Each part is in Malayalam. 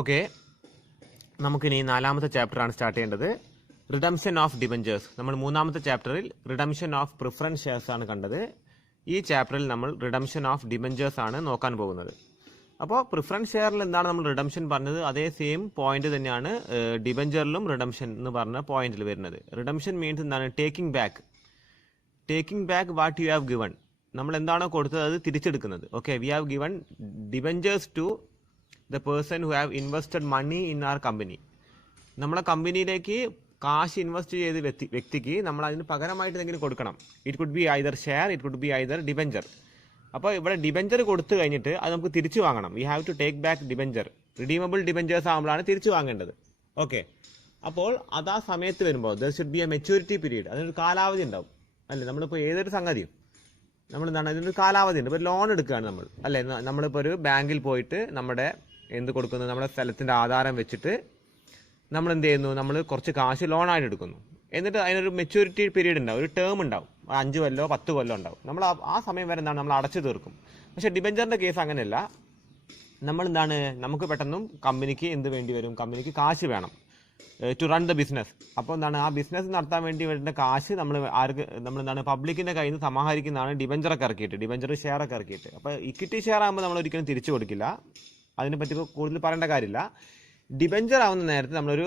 ഓക്കെ, നമുക്കിനി നാലാമത്തെ ചാപ്റ്ററാണ് സ്റ്റാർട്ട് ചെയ്യേണ്ടത്. Redemption of debentures. നമ്മൾ മൂന്നാമത്തെ ചാപ്റ്ററിൽ റിഡംഷൻ ഓഫ് പ്രിഫറൻസ് ഷെയർസ് ആണ് കണ്ടത്. ഈ ചാപ്റ്ററിൽ നമ്മൾ റിഡംഷൻ ഓഫ് ഡിബഞ്ചേഴ്സ് ആണ് നോക്കാൻ പോകുന്നത്. അപ്പോൾ പ്രിഫറൻസ് ഷെയറിൽ എന്താണ് നമ്മൾ റിഡംഷൻ പറഞ്ഞത്, അതേ സെയിം പോയിന്റ് തന്നെയാണ് ഡിബഞ്ചറിലും റിഡംഷൻ എന്ന് പറഞ്ഞ പോയിന്റിൽ വരുന്നത്. റിഡംഷൻ മീൻസ് എന്താണ്? Taking back what you have given. നമ്മൾ എന്താണോ കൊടുത്തത് അത് തിരിച്ചെടുക്കുന്നത്. Okay, we have given debentures to the person who have invested money in our company. നമ്മളെ കമ്പനിയിലേക്ക് കാശ് ഇൻവെസ്റ്റ് ചെയ്ത വ്യക്തിക്ക് നമ്മൾ അതിന് പകരമായിട്ട് എന്തെങ്കിലും കൊടുക്കണം. It could be either share, it could be either debenture. അപ്പോൾ ഇവിടെ ഡിബഞ്ചർ കൊടുത്തു കഴിഞ്ഞിട്ട് അത് നമുക്ക് തിരിച്ചു വാങ്ങണം. We have to take back debenture. Redeemable debentures ആകുമ്പോഴാണ് തിരിച്ചു വാങ്ങേണ്ടത്. ഓക്കെ, അപ്പോൾ അത് ആ സമയത്ത് വരുമ്പോൾ there should be a maturity period. അതിനൊരു കാലാവധി ഉണ്ടാവും അല്ലേ? നമ്മളിപ്പോൾ ഏതൊരു സംഗതിയും നമ്മളെന്താണ്, അതിനൊരു കാലാവധി ഉണ്ട്. ഇപ്പോൾ ലോൺ എടുക്കുകയാണ് നമ്മൾ അല്ലേ? നമ്മളിപ്പോൾ ഒരു ബാങ്കിൽ പോയിട്ട് നമ്മുടെ എന്ത് കൊടുക്കുന്നു, നമ്മുടെ സ്ഥലത്തിൻ്റെ ആധാരം വെച്ചിട്ട് നമ്മൾ എന്ത് ചെയ്യുന്നു, നമ്മൾ കുറച്ച് കാശ് ലോണായിട്ട് എടുക്കുന്നു. എന്നിട്ട് അതിനൊരു മെച്യൂരിറ്റി പീരീഡ് ഉണ്ടാവും, ഒരു ടേം ഉണ്ടാവും. 5 കൊല്ലോ 10 കൊല്ലോ ഉണ്ടാവും. നമ്മൾ ആ സമയം വരെ എന്താണ്, നമ്മൾ അടച്ചു തീർക്കും. പക്ഷേ ഡിബഞ്ചറിൻ്റെ കേസ് അങ്ങനെയല്ല. നമ്മൾ എന്താണ്, നമുക്ക് പെട്ടെന്നും കമ്പനിക്ക് എന്ത് വേണ്ടി വരും, കമ്പനിക്ക് കാശ് വേണം ടു റൺ ദ ബിസിനസ്. അപ്പോൾ എന്താണ്, ആ ബിസിനസ് നടത്താൻ വേണ്ടി വേണ്ട കാശ് നമ്മളെന്താണ് പബ്ലിക്കിൻ്റെ കയ്യിൽ നിന്ന് സമാഹരിക്കുന്നതാണ് ഡിബഞ്ചറൊക്കെ ഇറക്കിയിട്ട്, ഡിബഞ്ചർ ഷെയറൊക്കെ ഇറക്കിയിട്ട്. അപ്പോൾ ഇക്വിറ്റി ഷെയർ ആകുമ്പോൾ നമ്മൾ ഒരിക്കലും തിരിച്ചു കൊടുക്കില്ല. അതിനെപ്പറ്റി കൂടുതൽ പറയേണ്ട കാര്യമില്ല. ഡിബഞ്ചർ ആവുന്ന നേരത്തെ നമ്മളൊരു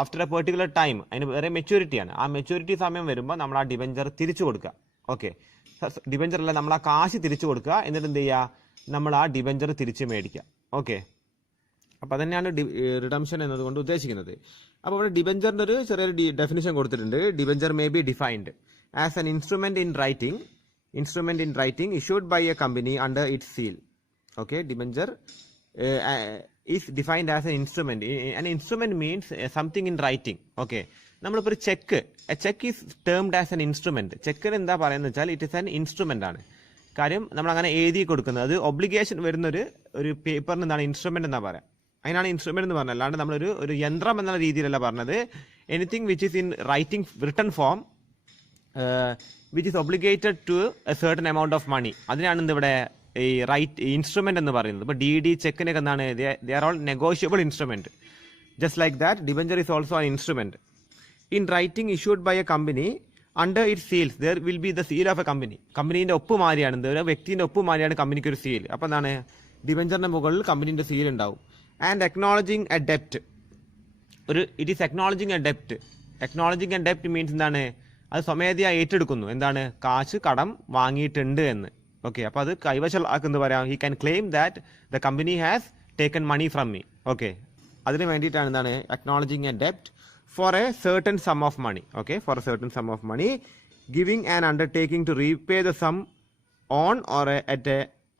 ആഫ്റ്റർ എ പെർട്ടിക്കുലർ ടൈം, അതിന് വേറെ മെച്യൂരിറ്റിയാണ്. ആ മെച്യൂരിറ്റി സമയം വരുമ്പോൾ നമ്മൾ ആ ഡിബഞ്ചർ തിരിച്ചു കൊടുക്കുക. ഓക്കെ, ഡിബഞ്ചറല്ല, നമ്മൾ ആ കാശ് തിരിച്ചു കൊടുക്കുക. എന്നിട്ട് എന്ത് ചെയ്യുക, നമ്മൾ ആ ഡിബഞ്ചർ തിരിച്ച് മേടിക്കുക. ഓക്കെ, അപ്പോൾ അതന്നെയാണ് റിഡംഷൻ എന്നതുകൊണ്ട് ഉദ്ദേശിക്കുന്നത്. അപ്പോൾ ഇവിടെ ഡിബഞ്ചറിൻ്റെ ഒരു ചെറിയൊരു ഡെഫിനിഷൻ കൊടുത്തിട്ടുണ്ട്. Debenture may be defined as an instrument in writing issued by a company under its seal. Okay, debenture is defined as an instrument. An instrument means something in writing. Okay, നമ്മളിപ്പോൾ ഒരു a cheque is termed as an instrument. ചെക്കിന് എന്താ പറയുന്നത് വെച്ചാൽ ഇറ്റ് ഇസ് ആൻ ഇൻസ്ട്രുമെന്റ് ആണ്. കാര്യം നമ്മൾ അങ്ങനെ എഴുതി കൊടുക്കുന്നത്, അത് ഒബ്ലിഗേഷൻ വരുന്നൊരു പേപ്പറിന് എന്താണ് ഇൻസ്ട്രുമെന്റ് എന്നാ പറയാം. അതിനാണ് ഇൻസ്ട്രുമെന്റ് എന്ന് പറഞ്ഞത്. അല്ലാണ്ട് നമ്മളൊരു യന്ത്രം എന്നുള്ള രീതിയിലല്ല പറഞ്ഞത്. Anything which is in writing written form which is obligated to a certain amount of money. അതിനാണ് ഇവിടെ ഈ ഇൻസ്ട്രുമെന്റ് എന്ന് പറയുന്നത്. ഇപ്പോൾ DD ചെക്കിനൊക്കെ എന്താണ്, they are all negotiable instrument. Just like that debenture is also an instrument in writing issued by a company under it seals there will be the seal of a company. കമ്പനീൻ്റെ ഒപ്പ് മാറിയാണ്, ഒരു വ്യക്തിൻ്റെ ഒപ്പ് മാറിയാണ് കമ്പനിക്ക് ഒരു സീൽ. അപ്പോൾ എന്താണ്, ഡിബഞ്ചറിന്റെ മുകളിൽ കമ്പനീൻ്റെ സീൽ ഉണ്ടാവും. And എക്നോളജിങ് A ഡെപ്റ്റ്, it is എക്നോളജിങ് A ഡെപ്റ്റ്. എക്നോളജിങ് A ഡെപ്റ്റ് means എന്താണ്, അത് സ്വമേധയാ ഏറ്റെടുക്കുന്നു. എന്താണ്, കാശ് കടം വാങ്ങിയിട്ടുണ്ട് എന്ന്. ഓക്കെ, അപ്പോൾ അത് കൈവശമാക്കുന്നത് പറയാം. He can claim that the company has taken money from me. Okay, അതിന് വേണ്ടിയിട്ടാണ് എന്താണ് അക്നോളജിങ് എ ഡെപ്റ്റ് for a certain sum of money. Okay, for a certain sum of money, giving an undertaking to repay the sum on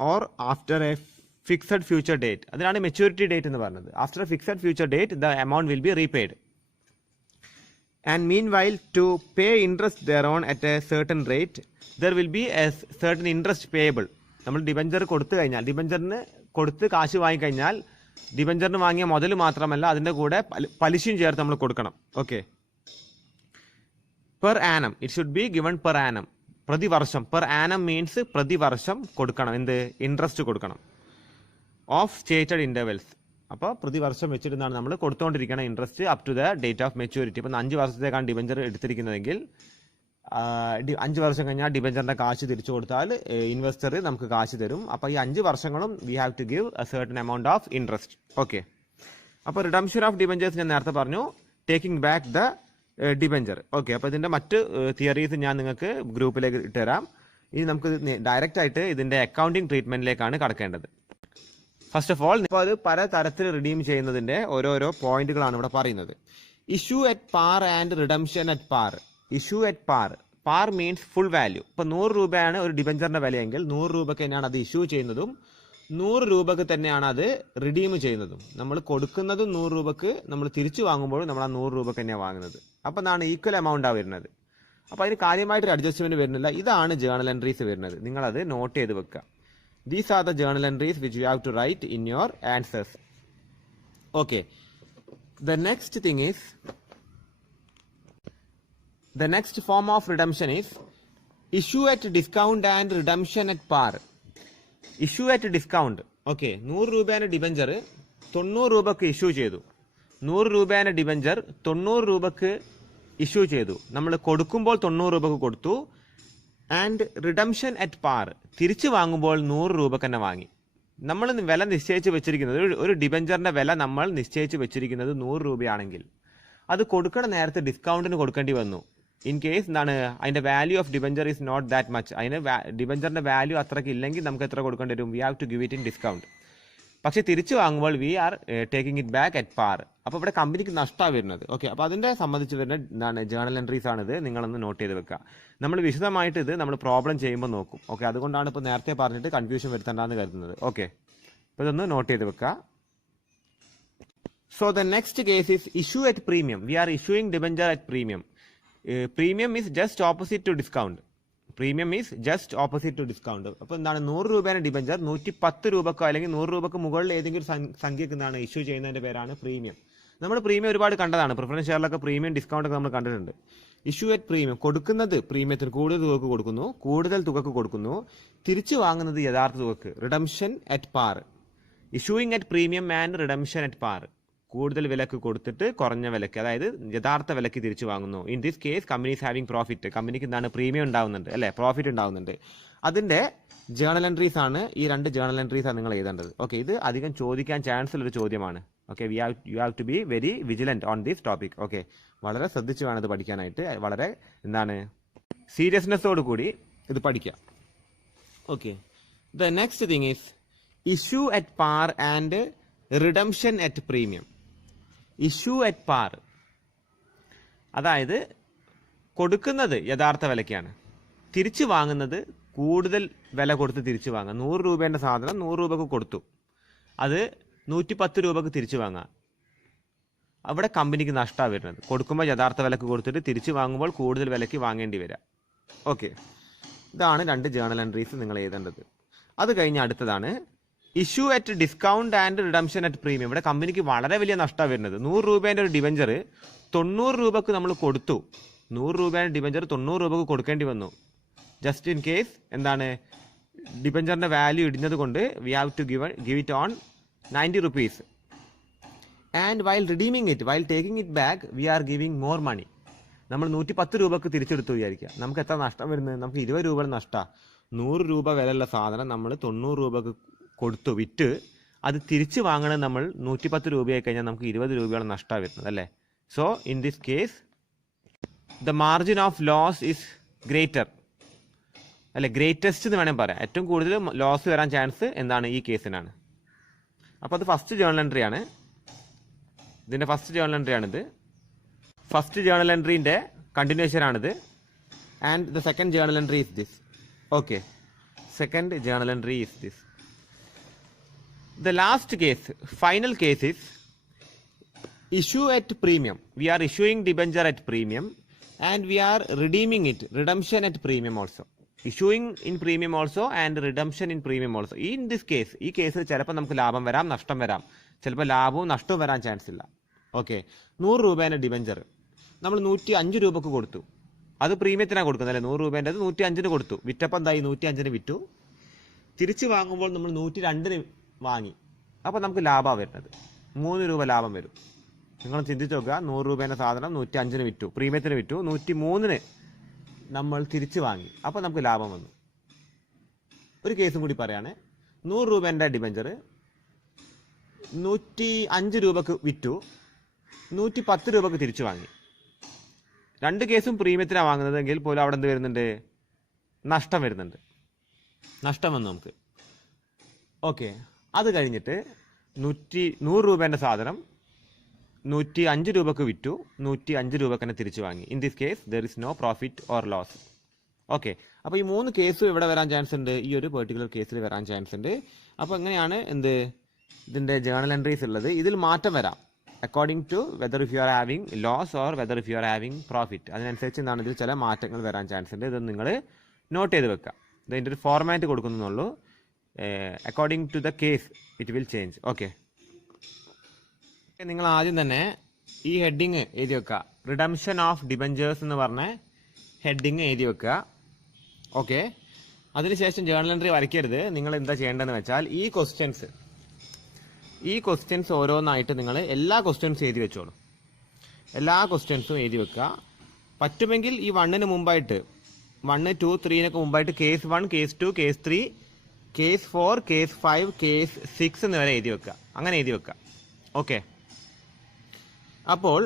or after a fixed future date. അതിനാണ് മെച്യൂരിറ്റി ഡേറ്റ് എന്ന് പറഞ്ഞത്. After a fixed future date the amount will be repaid. And meanwhile, to pay interest thereon at a certain rate, there will be a certain interest payable. നമ്മൾ ഡിബഞ്ചർ കൊടുത്തു കഴിഞ്ഞാൽ, ഡിബഞ്ചറിന് കൊടുത്ത് കാശ് വാങ്ങിക്കഴിഞ്ഞാൽ, ഡിബഞ്ചറിന് വാങ്ങിയ മുതൽ മാത്രമല്ല അതിൻ്റെ കൂടെ പലിശയും ചേർത്ത് നമ്മൾ കൊടുക്കണം. Okay, per annum, it should be given per annum, പ്രതിവർഷം. പെർ ആനം മീൻസ് പ്രതിവർഷം കൊടുക്കണം. എന്ത്, ഇൻട്രസ്റ്റ് കൊടുക്കണം. Of stated intervals. അപ്പോൾ പ്രതിവർഷം വെച്ചിരുന്നാണ് നമ്മൾ കൊടുത്തുകൊണ്ടിരിക്കണം interest up to the date of maturity. ഇപ്പം 5 വർഷത്തേക്കാണ് ഡിബഞ്ചർ എടുത്തിരിക്കുന്നതെങ്കിൽ 5 വർഷം കഴിഞ്ഞാൽ ഡിബഞ്ചറിൻ്റെ കാശ് തിരിച്ചു കൊടുത്താൽ ഇൻവെസ്റ്റർ നമുക്ക് കാശ് തരും. അപ്പോൾ ഈ 5 വർഷങ്ങളും we have to give a certain amount of interest. Okay, അപ്പോൾ റിഡംഷൻ ഓഫ് ഡിബഞ്ചേഴ്സ് ഞാൻ നേരത്തെ പറഞ്ഞു, taking back the debenture. Okay, അപ്പോൾ ഇതിൻ്റെ മറ്റ് തിയറീസ് ഞാൻ നിങ്ങൾക്ക് ഗ്രൂപ്പിലേക്ക് ഇട്ടുതരാം. ഇനി നമുക്ക് ഡയറക്റ്റ് ആയിട്ട് ഇതിൻ്റെ അക്കൗണ്ടിങ് ട്രീറ്റ്മെൻറ്റിലേക്കാണ് കടക്കേണ്ടത്. ഫസ്റ്റ് ഓഫ് ഓൾ, ഇപ്പോൾ അത് പല തരത്തിൽ റിഡീം ചെയ്യുന്നതിൻ്റെ ഓരോരോ പോയിന്റുകളാണ് ഇവിടെ പറയുന്നത്. Issue at par and redemption at par. Issue at par, par means full value. ഇപ്പോൾ 100 രൂപയാണ് ഒരു ഡിബഞ്ചറിൻ്റെ വിലയെങ്കിൽ 100 രൂപയ്ക്ക് തന്നെയാണ് അത് ഇഷ്യൂ ചെയ്യുന്നതും 100 രൂപയ്ക്ക് തന്നെയാണ് അത് റിഡീം ചെയ്യുന്നതും. നമ്മൾ കൊടുക്കുന്നതും 100 രൂപയ്ക്ക്, നമ്മൾ തിരിച്ചു വാങ്ങുമ്പോഴും നമ്മൾ ആ 100 രൂപയ്ക്ക് തന്നെയാണ് വാങ്ങുന്നത്. അപ്പോൾ എന്താണ്, ഈക്വൽ എമൗണ്ടാണ് വരുന്നത്. അപ്പോൾ അതിന് കാര്യമായിട്ടൊരു അഡ്ജസ്റ്റ്മെൻറ്റ് വരുന്നില്ല. ഇതാണ് ജേണൽ എൻട്രീസ് വരുന്നത്. നിങ്ങളത് നോട്ട് ചെയ്ത് വെക്കുക. These are the journal entries which you have to write in your answers. Okay. The next thing is, the next form of redemption is issue at discount and redemption at par. Issue at discount. Okay. 100 രൂപയാണ് ഡിബഞ്ചർ, 90 രൂപക്ക് ഇഷ്യൂ ചെയ്തു. 100 രൂപേൻ്റെ ഡിബഞ്ചർ 90 രൂപക്ക് ഇഷ്യൂ ചെയ്തു. നമ്മൾ കൊടുക്കുമ്പോൾ 90 രൂപക്ക് കൊടുത്തു. ആൻഡ് റിഡംഷൻ അറ്റ് പാർ, തിരിച്ചു വാങ്ങുമ്പോൾ 100 രൂപക്ക് തന്നെ വാങ്ങി. നമ്മൾ വില നിശ്ചയിച്ച് വെച്ചിരിക്കുന്നത്, ഒരു ഡിബഞ്ചറിൻ്റെ വില നമ്മൾ നിശ്ചയിച്ച് വെച്ചിരിക്കുന്നത് 100 രൂപയാണെങ്കിൽ അത് കൊടുക്കണ നേരത്തെ ഡിസ്കൗണ്ടിന് കൊടുക്കേണ്ടി വന്നു. ഇൻ കേസ് എന്താണ് അതിൻ്റെ value of debenture is not that much, അതിന് ഡിബഞ്ചറിൻ്റെ വാല്യൂ അത്രയ്ക്ക് ഇല്ലെങ്കിൽ നമുക്ക് എത്ര കൊടുക്കേണ്ടി വരും? We have to give it in discount. പക്ഷേ തിരിച്ചു വാങ്ങുമ്പോൾ we are taking it back at par. അപ്പോൾ ഇവിടെ കമ്പനിക്ക് നഷ്ടമാണ് വരുന്നത്. ഓക്കെ, അപ്പോൾ അതിൻ്റെ സംബന്ധിച്ച് വരുന്ന എന്താണ് ജേണൽ എൻട്രീസ് ആണിത്. നിങ്ങളൊന്ന് നോട്ട് ചെയ്ത് വെക്കുക. നമ്മൾ വിശദമായിട്ട് ഇത് നമ്മൾ പ്രോബ്ലം ചെയ്യുമ്പോൾ നോക്കും. ഓക്കെ, അതുകൊണ്ടാണ് ഇപ്പോൾ നേരത്തെ പറഞ്ഞിട്ട് കൺഫ്യൂഷൻ വരുത്തേണ്ടെന്ന് കരുതുന്നത്. ഓക്കെ, അപ്പോൾ ഇതൊന്ന് നോട്ട് ചെയ്ത് വെക്കുക. So the next case is issue at premium. We are issuing debenture at premium. Premium is just opposite to discount. Premium is just opposite to discount. അപ്പോൾ എന്താണ് 100 രൂപയുടെ ഡിബഞ്ചർ 110 രൂപക്കോ അല്ലെങ്കിൽ 100 രൂപക്ക് മുകളിൽ ഏതെങ്കിലും സംഖ്യക്ക് എന്താണ് ഇഷ്യൂ ചെയ്യുന്നതിൻ്റെ പേരാണ് പ്രീമിയം. നമ്മൾ പ്രീമിയം ഒരുപാട് കണ്ടതാണ്. പ്രിഫറൻസ് ഷെയറിലൊക്കെ പ്രീമിയം ഡിസ്കൗണ്ട് ഒക്കെ നമ്മൾ കണ്ടിട്ടുണ്ട്. ഇഷ്യൂ അറ്റ് പ്രീമിയം, കൊടുക്കുന്നത് പ്രീമിയത്തിന് കൂടുതൽ തുകക്ക് കൊടുക്കുന്നു, തിരിച്ചു വാങ്ങുന്നത് യഥാർത്ഥ തുകക്ക്. Redemption at par, issuing at premium and redemption at par, കൂടുതൽ വിലക്ക് കൊടുത്തിട്ട് കുറഞ്ഞ വിലക്ക്, അതായത് യഥാർത്ഥ വിലക്ക് തിരിച്ചു വാങ്ങുന്നു. In this case company is having profit, കമ്പനിക്ക് എന്താണ് പ്രീമിയം ഉണ്ടാവുന്നുണ്ട് അല്ലേ, പ്രോഫിറ്റ് ഉണ്ടാവുന്നുണ്ട്. അതിൻ്റെ ജേണൽ എൻട്രീസ് ആണ് ഈ രണ്ട് ജേണൽ എൻട്രീസ് ആണ് നിങ്ങൾ എഴുതേണ്ടത്. ഓക്കെ, ഇത് അധികം ചോദിക്കാൻ ചാൻസ് ഉള്ളൊരു ചോദ്യമാണ്. Okay, you have to be very vigilant on this topic. Okay, വളരെ ശ്രദ്ധിച്ച് വേണം ഇത് പഠിക്കാനായിട്ട്, വളരെ എന്താണ് സീരിയസ്നെസ്സോട് കൂടി ഇത് പഠിക്കുക. Okay, the next thing is issue at par and redemption at premium. Issue at par, അതായത് കൊടുക്കുന്നത് യഥാർത്ഥ വിലയ്ക്കാണ്, തിരിച്ചു വാങ്ങുന്നത് കൂടുതൽ വില കൊടുത്ത് തിരിച്ചു വാങ്ങുക. 100 രൂപേൻ്റെ സാധനം 100 രൂപക്ക് കൊടുത്തു, അത് 110 രൂപക്ക് തിരിച്ചു വാങ്ങുക. അവിടെ കമ്പനിക്ക് നഷ്ടമാണ് വരുന്നത്. കൊടുക്കുമ്പോൾ യഥാർത്ഥ വിലക്ക് കൊടുത്തിട്ട് തിരിച്ചു വാങ്ങുമ്പോൾ കൂടുതൽ വിലയ്ക്ക് വാങ്ങേണ്ടി വരിക. ഓക്കെ, ഇതാണ് രണ്ട് ജേണൽ എൻട്രീസ് നിങ്ങൾ എഴുതേണ്ടത്. അത് കഴിഞ്ഞ് അടുത്തതാണ് issue at discount and redemption at premium. ഇവിടെ കമ്പനിക്ക് വളരെ വലിയ നഷ്ടമാണ് വരുന്നത്. 100 രൂപേൻ്റെ ഒരു ഡിബഞ്ചർ 90 രൂപക്ക് നമ്മൾ കൊടുത്തു. 100 രൂപേൻ്റെ ഡിബഞ്ചർ 90 രൂപക്ക് കൊടുക്കേണ്ടി വന്നു. ജസ്റ്റ് ഇൻ കേസ് എന്താണ് ഡിബഞ്ചറിൻ്റെ വാല്യൂ ഇടുന്നത് കൊണ്ട് we have to give it on 90 rupees. And while redeeming it, while taking it back we are giving more money. നമ്മൾ 110 രൂപക്ക് തിരിച്ചെടുത്തു വിചാരിക്കുക, നമുക്ക് എത്ര നഷ്ടം വരുന്നത്? നമുക്ക് 20 രൂപയുടെ നഷ്ടമാണ്. 100 രൂപ വിലയുള്ള സാധനം നമ്മൾ 90 രൂപക്ക് കൊടുത്തു വിറ്റ് അത് തിരിച്ച് വാങ്ങണത് നമ്മൾ 110 രൂപയായി കഴിഞ്ഞാൽ നമുക്ക് 20 രൂപയാണ് നഷ്ടമാണ് വരുന്നത് അല്ലേ. So in this case the margin of loss is greater അല്ലെ, ഗ്രേറ്റസ്റ്റ് എന്ന് വേണമെങ്കിൽ പറയാം. ഏറ്റവും കൂടുതൽ ലോസ് വരാൻ ചാൻസ് എന്താണ് ഈ കേസിനാണ്. അപ്പോൾ അത് ഫസ്റ്റ് ജേണൽ എൻട്രി ആണ്. ഇതിൻ്റെ ഫസ്റ്റ് ജേണൽ എൻട്രി ആണിത്. ഫസ്റ്റ് ജേണൽ എൻട്രീൻ്റെ കണ്ടിന്യൂഷൻ ആണിത്. And the second journal entry is this. Okay, second journal entry is this. The last case, final case is issue at premium. We are issuing debenture at premium and we are redeeming it, redemption at premium also. Issuing in premium also and redemption in premium also. In this case, ഈ കേസിൽ ചിലപ്പോൾ നമുക്ക് ലാഭം വരാം, നഷ്ടം വരാം. ചിലപ്പോൾ ലാഭവും നഷ്ടവും വരാൻ ചാൻസ് ഇല്ല. ഓക്കെ, 100 രൂപേൻ്റെ ഡിബഞ്ചർ നമ്മൾ 105 രൂപക്ക് കൊടുത്തു. അത് പ്രീമിയത്തിനാണ് കൊടുക്കുന്നത് അല്ലേ. 100 രൂപേൻ്റെത് 105 കൊടുത്തു. വിറ്റപ്പം എന്തായി? 105 വിറ്റു. തിരിച്ച് വാങ്ങുമ്പോൾ നമ്മൾ 102 വാങ്ങി. അപ്പോൾ നമുക്ക് ലാഭമാണ് വരുന്നത്. 3 രൂപ ലാഭം വരും. നിങ്ങൾ ചിന്തിച്ച് നോക്കുക, 100 രൂപേൻ്റെ സാധനം 105 വിറ്റു, പ്രീമിയത്തിന് വിറ്റു, 103 നമ്മൾ തിരിച്ച് വാങ്ങി. അപ്പോൾ നമുക്ക് ലാഭം വന്നു. ഒരു കേസും കൂടി പറയുകയാണ്. 100 രൂപേൻ്റെ ഡിബഞ്ചർ 105 രൂപക്ക് വിറ്റു, 110 രൂപക്ക് തിരിച്ചു വാങ്ങി. രണ്ട് കേസും പ്രീമിയത്തിനാണ് വാങ്ങുന്നതെങ്കിൽ പോലും അവിടെ എന്ത് വരുന്നുണ്ട്? നഷ്ടം വരുന്നുണ്ട്. നഷ്ടം വന്നു നമുക്ക്. ഓക്കെ, അത് കഴിഞ്ഞിട്ട് 100 രൂപേൻ്റെ സാധനം 105 രൂപക്ക് വിറ്റു, 105 രൂപക്ക് തന്നെ തിരിച്ചു വാങ്ങി. In this case there is no profit or loss. Okay, അപ്പോൾ ഈ 3 കേസും ഇവിടെ വരാൻ ചാൻസ് ഉണ്ട്. ഈ ഒരു പെർട്ടിക്കുലർ കേസിൽ വരാൻ ചാൻസ് ഉണ്ട്. അപ്പോൾ എങ്ങനെയാണ് ഇതിൻ്റെ ജേണൽ എൻട്രീസ് ഉള്ളത്? ഇതിൽ മാറ്റം വരാം according to whether if you are having loss or whether if you are having profit. അതിനനുസരിച്ച് എന്താണ് ഇതിൽ ചില മാറ്റങ്ങൾ വരാൻ ചാൻസ് ഉണ്ട്. ഇതൊന്ന് നിങ്ങൾ നോട്ട് ചെയ്ത് വെക്കുക. ഇതിൻ്റെ ഒരു ഫോർമാറ്റ് കൊടുക്കുന്നുള്ളൂ. According to the case it will change. Okay, നിങ്ങൾ ആദ്യം തന്നെ ഈ ഹെഡിങ് എഴുതി വെക്കുക. റിഡംഷൻ ഓഫ് ഡിബഞ്ചേഴ്സ് എന്ന് പറഞ്ഞ ഹെഡിങ് എഴുതി വെക്കുക. ഓക്കെ, അതിനുശേഷം ജേണൽ എൻട്രി വരയ്ക്കരുത്. നിങ്ങൾ എന്താ ചെയ്യേണ്ടതെന്ന് വെച്ചാൽ ഈ ക്വസ്റ്റ്യൻസ് ഈ ക്വസ്റ്റ്യൻസ് ഓരോന്നായിട്ട് നിങ്ങൾ എല്ലാ ക്വസ്റ്റ്യൻസും എഴുതി വെച്ചോളൂ. എല്ലാ ക്വസ്റ്റ്യൻസും എഴുതി വെക്കുക. പറ്റുമെങ്കിൽ ഈ 1-ന് മുമ്പായിട്ട് 1, 2, 3-നൊക്കെ മുമ്പായിട്ട് case 1, case 2, case 3, case 4, case 5, case 6 എന്ന് വരെ എഴുതി വെക്കുക. അങ്ങനെ എഴുതി വെക്കുക. ഓക്കെ, അപ്പോൾ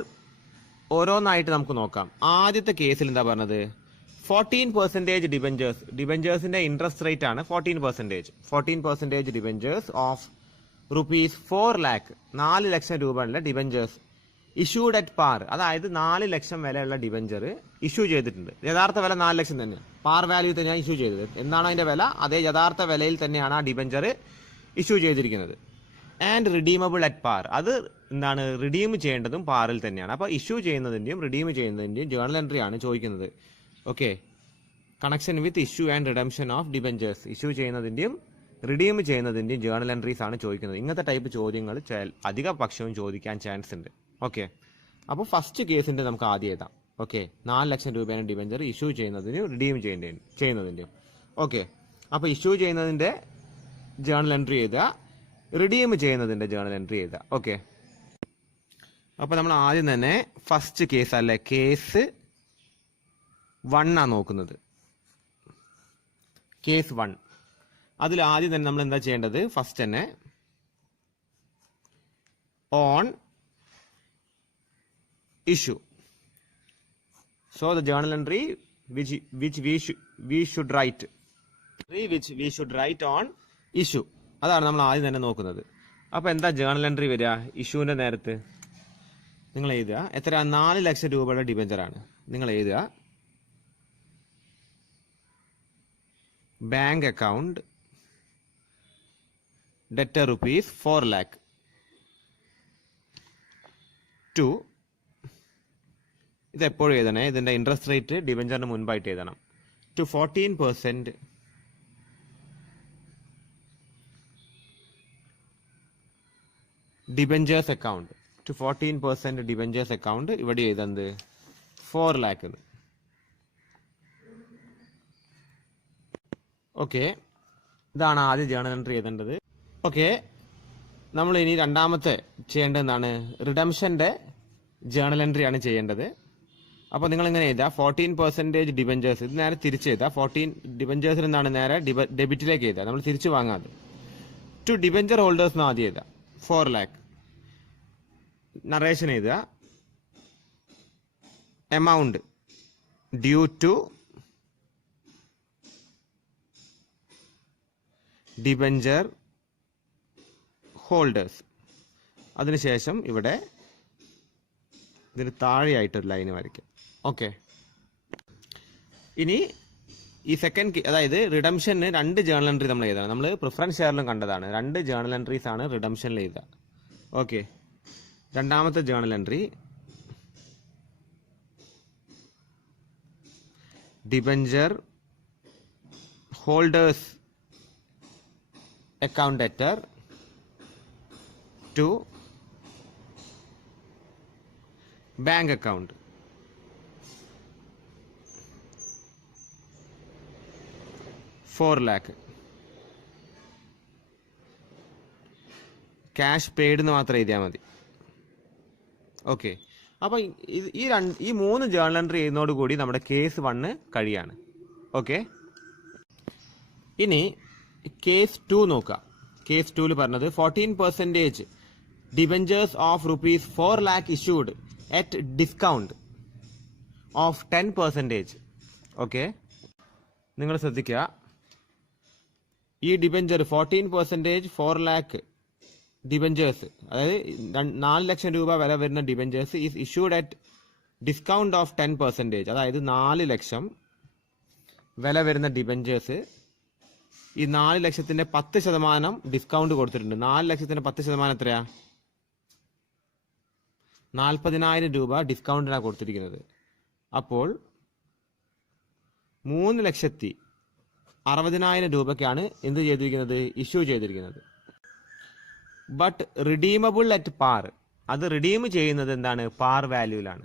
ഓരോന്നായിട്ട് നമുക്ക് നോക്കാം. ആദ്യത്തെ കേസിൽ എന്താ പറഞ്ഞത്? 14% ഡിബഞ്ചേഴ്സിന്റെ ഇൻട്രസ്റ്റ് റേറ്റ് ആണ് 14% ഡിബഞ്ചേഴ്സ് ഓഫ് റുപ്പീസ് 4 lakh 4 ലക്ഷം രൂപയുള്ള ഡിബഞ്ചേഴ്സ് ഇഷ്യൂഡ് അറ്റ് പാർ. അതായത് 4 ലക്ഷം വിലയുള്ള ഡിബഞ്ചർ ഇഷ്യൂ ചെയ്തിട്ടുണ്ട്. യഥാർത്ഥ വില 4 ലക്ഷം തന്നെ, പാർ വാല്യൂ തന്നെയാണ് ഇഷ്യൂ ചെയ്തത്. എന്നാണ് അതിന്റെ വില, അതേ യഥാർത്ഥ വിലയിൽ തന്നെയാണ് ആ ഡിബഞ്ചർ ഇഷ്യൂ ചെയ്തിരിക്കുന്നത്. ആൻഡ് റിഡീമബിൾ അറ്റ് പാർ, അത് എന്താണ്, റിഡീം ചെയ്യേണ്ടതും പാറിൽ തന്നെയാണ്. അപ്പോൾ ഇഷ്യൂ ചെയ്യുന്നതിൻ്റെയും റിഡീം ചെയ്യുന്നതിൻ്റെയും ജേർണൽ എൻട്രി ആണ് ചോദിക്കുന്നത്. Okay, connection with issue and redemption of debentures, issue ചെയ്യുന്നതിൻ്റെയും റിഡീം ചെയ്യുന്നതിൻ്റെയും ജേർണൽ എൻട്രീസ് ആണ് ചോദിക്കുന്നത്. ഇങ്ങനത്തെ ടൈപ്പ് ചോദ്യങ്ങൾ അധിക പക്ഷവും ചോദിക്കാൻ ചാൻസ് ഉണ്ട്. ഓക്കെ, അപ്പോൾ ഫസ്റ്റ് കേസിൻ്റെ നമുക്ക് ആദ്യം എഴുതാം. ഓക്കെ, 4 ലക്ഷം രൂപയാണ് ഡിബഞ്ചർ ഇഷ്യൂ ചെയ്യുന്നതിനും റിഡീം ചെയ്യുന്നതിൻ്റെയും. ഓക്കെ, അപ്പോൾ ഇഷ്യൂ ചെയ്യുന്നതിൻ്റെ ജേർണൽ എൻട്രി എഴുതുക, റിഡീം ചെയ്യുന്നതിൻ്റെ ജേർണൽ എൻട്രി എഴുതുക. ഓക്കെ, അപ്പോൾ നമ്മൾ ആദ്യം തന്നെ ഫസ്റ്റ് കേസ് അല്ലേ, കേസ് 1 ആണ് നോക്കുന്നത്. കേസ് 1, അതിൽ ആദ്യം തന്നെ നമ്മൾ എന്താ ചെയ്യേണ്ടത്? ഫസ്റ്റ് തന്നെ on issue. So the journal entry which we should write on issue, അതാണ് നമ്മൾ ആദ്യം തന്നെ നോക്കുന്നത്. അപ്പോൾ എന്താ ജേർണൽ എൻട്രി വരിക? ഇഷ്യൂവിൻ്റെ നേരത്ത് നിങ്ങൾ എഴുതുക എത്ര? 4 ലക്ഷം രൂപയുടെ ഡിബഞ്ചറാണ്. നിങ്ങൾ എഴുതുക bank account debtor rupees 4 lakh to, ഇത് എപ്പോഴും എഴുതണേ, ഇതിൻ്റെ ഇൻട്രസ്റ്റ് റേറ്റ് ഡിബഞ്ചറിന് മുൻപായിട്ട് എഴുതണം. To 14% debentures account, to 14% debentures account. ഇവിടെ എഴുതുന്നത് 4 lakh. ഓക്കെ, ഇതാണ് ആദ്യം ജേർണൽ എൻട്രി എഴുതേണ്ടത്. ഓക്കെ, നമ്മൾ ഇനി രണ്ടാമത്തെ ചെയ്യേണ്ടത് എന്താണ്? റിഡംഷന്റെ ജേർണൽ എൻട്രി ആണ് ചെയ്യേണ്ടത്. അപ്പോൾ നിങ്ങൾ ഇങ്ങനെ എഴുതുക 14% ഡിബഞ്ചേഴ്സ്, ഇത് നേരെ തിരിച്ച് എഴുതുക. 14 ഡിബഞ്ചേഴ്സിൽ നിന്നാണ് നേരെ ഡെബിറ്റിലേക്ക് എഴുതുക, നമ്മൾ തിരിച്ച് വാങ്ങാതെ. ടു ഡിബഞ്ചർ ഹോൾഡേഴ്സ് എന്ന് ആദ്യം എഴുതുക 4 lakh. നറേഷൻ എഴുതുക amount due to debenture holders. അതിനുശേഷം ഇവിടെ ഇതിന് താഴെയായിട്ടൊരു ലൈന് വരയ്ക്കും. ഓക്കെ, ഇനി ഈ സെക്കൻഡ്, അതായത് റിഡംഷന് 2 ജേർണൽ എൻട്രി നമ്മൾ എഴുതണം. നമ്മൾ പ്രിഫറൻസ് ഷെയറിലും കണ്ടതാണ്, 2 ജേർണൽ എൻട്രീസ് ആണ് റിഡംഷനിൽ എഴുതുക. ഓക്കെ, രണ്ടാമത്തെ journal entry debenture holders account debtor to bank account. $4 lakh cash paid എന്ന് മാത്രം എഴുതിയാൽ മതി. ഓക്കെ, അപ്പോൾ ഈ 3 ജേർണൽ എൻട്രി ചെയ്യുന്നതോടുകൂടി നമ്മുടെ കേസ് 1 കഴിയാണ്. ഓക്കെ, ഇനി കേസ് 2 നോക്കാം. കേസ് 2 പറഞ്ഞത് 14% debentures of rupees 4 lakh issued at discount of 10%. Okay, നിങ്ങൾ ശ്രദ്ധിക്കുക, ഈ ഡിബഞ്ചർ 14% 4 lakh ഡിബഞ്ചേഴ്സ്, അതായത് 4 ലക്ഷം രൂപ വില വരുന്ന debentures is issued at discount of 10%. അതായത് 4 ലക്ഷം വില വരുന്ന ഡിബഞ്ചേഴ്സ്, ഈ 4 ലക്ഷത്തിന്റെ 10% ഡിസ്കൗണ്ട് കൊടുത്തിട്ടുണ്ട്. 4 ലക്ഷത്തിന്റെ 10% എത്രയാ? 40,000 രൂപ ഡിസ്കൗണ്ടിനാണ് കൊടുത്തിരിക്കുന്നത്. അപ്പോൾ 3,60,000 രൂപയ്ക്കാണ് എന്ത് ചെയ്തിരിക്കുന്നത്? ഇഷ്യൂ ചെയ്തിരിക്കുന്നത്. ബട്ട് റിഡീമബിൾ അറ്റ് പാർ, അത് റിഡീം ചെയ്യുന്നത് എന്താണ്? പാർ വാല്യൂലാണ്,